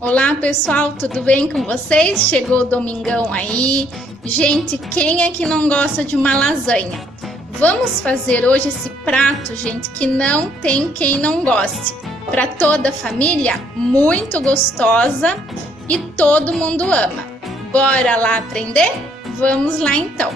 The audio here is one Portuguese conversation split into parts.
Olá pessoal, tudo bem com vocês? Chegou o domingão aí. Gente, quem é que não gosta de uma lasanha? Vamos fazer hoje esse prato, gente, que não tem quem não goste. Para toda a família, muito gostosa e todo mundo ama. Bora lá aprender? Vamos lá então.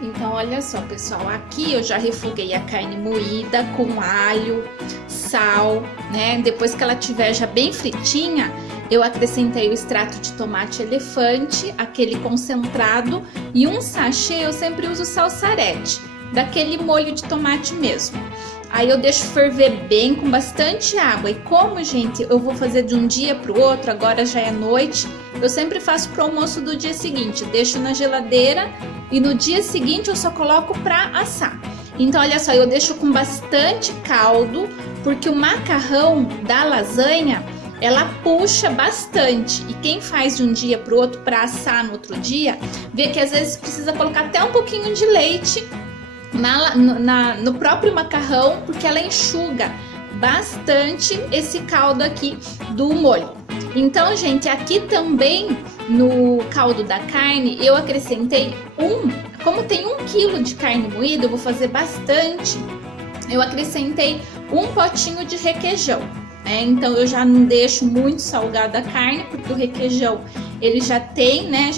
Então, olha só, pessoal, aqui eu já refoguei a carne moída com alho, sal, né? Depois que ela tiver já bem fritinha, eu acrescentei o extrato de tomate elefante, aquele concentrado, e um sachê, eu sempre uso salsarete, daquele molho de tomate mesmo. Aí eu deixo ferver bem com bastante água. E como, gente, eu vou fazer de um dia para o outro, agora já é noite, eu sempre faço pro almoço do dia seguinte. Deixo na geladeira e no dia seguinte eu só coloco para assar. Então, olha só, eu deixo com bastante caldo, porque o macarrão da lasanha, ela puxa bastante. E quem faz de um dia para o outro para assar no outro dia, vê que às vezes precisa colocar até um pouquinho de leite no próprio macarrão, porque ela enxuga bastante esse caldo aqui do molho. Então, gente, aqui também no caldo da carne eu acrescentei como tem 1 quilo de carne moída, eu vou fazer bastante, eu acrescentei um potinho de requeijão. Então eu já não deixo muito salgada a carne, porque o requeijão ele já tem, né,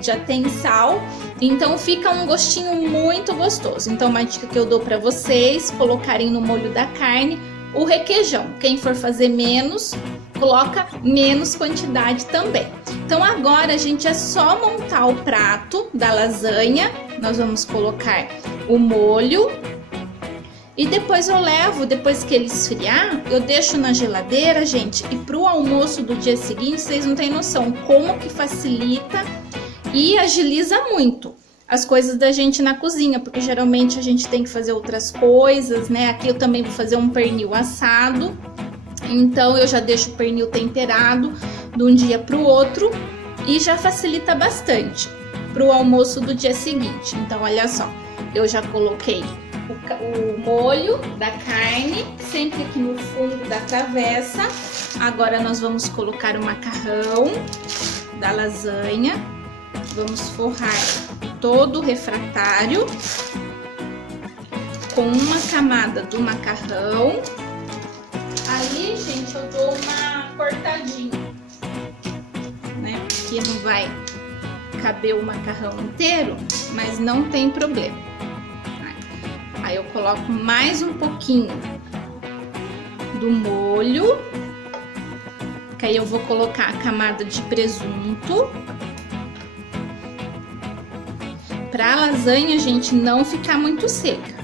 já tem sal, então fica um gostinho muito gostoso. Então uma dica que eu dou para vocês, colocarem no molho da carne o requeijão. Quem for fazer menos, coloca menos quantidade também. Então agora, gente, é só montar o prato da lasanha. Nós vamos colocar o molho. E depois eu levo, depois que ele esfriar, eu deixo na geladeira, gente. E pro almoço do dia seguinte, vocês não têm noção como que facilita e agiliza muito as coisas da gente na cozinha. Porque geralmente a gente tem que fazer outras coisas, né? Aqui eu também vou fazer um pernil assado. Então eu já deixo o pernil temperado de um dia pro outro. E já facilita bastante pro almoço do dia seguinte. Então olha só, eu já coloquei o molho da carne, sempre aqui no fundo da travessa. Agora nós vamos colocar o macarrão da lasanha. Vamos forrar todo o refratário com uma camada do macarrão. Aí, gente, eu dou uma cortadinha, né? Porque não vai caber o macarrão inteiro, mas não tem problema. Aí eu coloco mais um pouquinho do molho, que aí eu vou colocar a camada de presunto. Pra lasanha, gente, não ficar muito seca.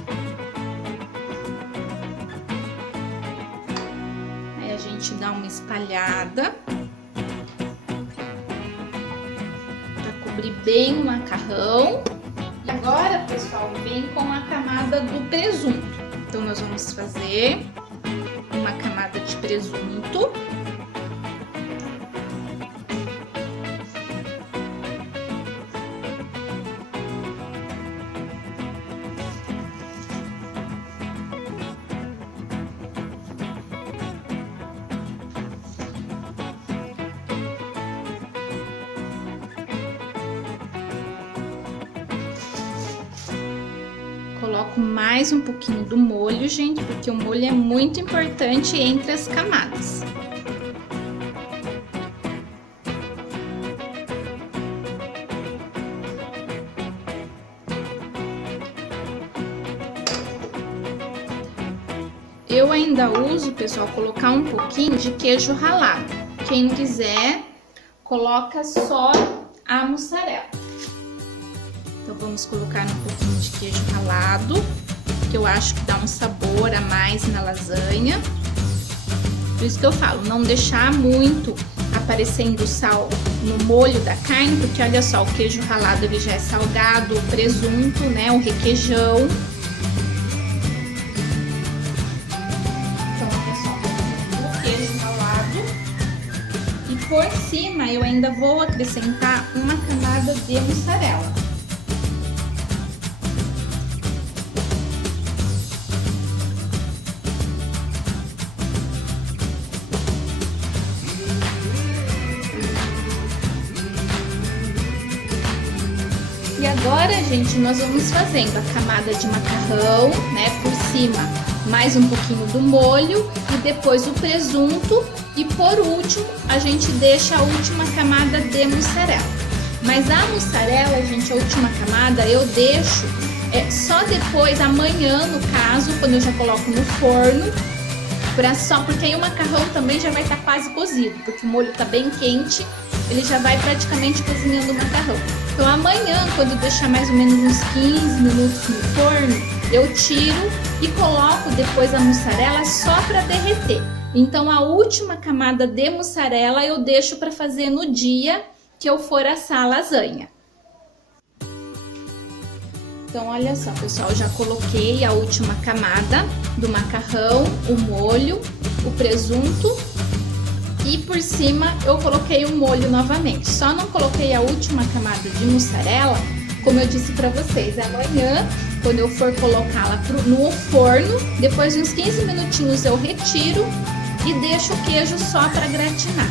Aí a gente dá uma espalhada pra cobrir bem o macarrão. E agora, pessoal, vem com a camada do presunto. Então, nós vamos fazer uma camada de presunto. Coloco mais um pouquinho do molho, gente, porque o molho é muito importante entre as camadas. Eu ainda uso, pessoal, colocar um pouquinho de queijo ralado. Quem não quiser, coloca só a mussarela. Então, vamos colocar um pouquinho de queijo ralado, que eu acho que dá um sabor a mais na lasanha. Por isso que eu falo, não deixar muito aparecendo sal no molho da carne, porque olha só, o queijo ralado ele já é salgado, o presunto, né, o requeijão. Então, olha só, o queijo ralado. E por cima eu ainda vou acrescentar uma camada de mussarela. agora, gente, nós vamos fazendo a camada de macarrão, né, por cima, mais um pouquinho do molho e depois o presunto e por último a gente deixa a última camada de mussarela. Mas a mussarela, gente, a última camada eu deixo só depois, amanhã no caso, quando eu já coloco no forno, porque aí o macarrão também já vai estar quase cozido, porque o molho tá bem quente, ele já vai praticamente cozinhando o macarrão. Então amanhã, quando deixar mais ou menos uns 15 minutos no forno, eu tiro e coloco depois a mussarela só para derreter. Então a última camada de mussarela eu deixo para fazer no dia que eu for assar a lasanha. Então olha só, pessoal, já coloquei a última camada do macarrão, o molho, o presunto e por cima eu coloquei o molho novamente. Só não coloquei a última camada de mussarela, como eu disse para vocês, amanhã, quando eu for colocá-la no forno, depois de uns 15 minutinhos eu retiro e deixo o queijo só para gratinar.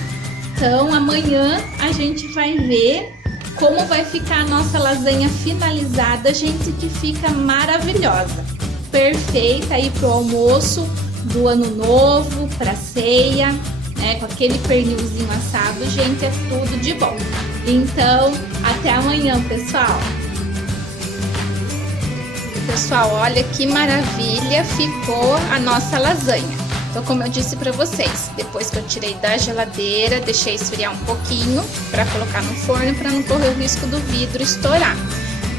Então amanhã a gente vai ver como vai ficar a nossa lasanha finalizada, gente, que fica maravilhosa. Perfeita aí pro almoço do ano novo, pra ceia, né? Com aquele pernilzinho assado, gente, é tudo de bom. Então, até amanhã, pessoal. Pessoal, olha que maravilha ficou a nossa lasanha. Então, como eu disse para vocês, depois que eu tirei da geladeira, deixei esfriar um pouquinho para colocar no forno para não correr o risco do vidro estourar.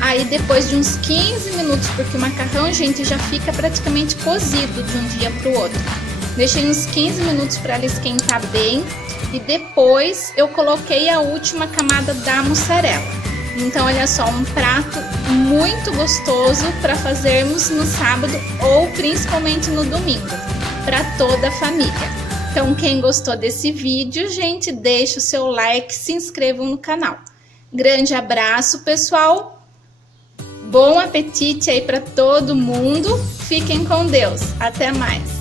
Aí depois de uns 15 minutos, porque o macarrão, gente, já fica praticamente cozido de um dia para o outro. Deixei uns 15 minutos para ela esquentar bem e depois eu coloquei a última camada da mussarela. Então, olha só, um prato muito gostoso para fazermos no sábado ou principalmente no domingo, para toda a família. Então, quem gostou desse vídeo, gente, deixa o seu like, se inscrevam no canal. Grande abraço, pessoal. Bom apetite aí para todo mundo. Fiquem com Deus. Até mais.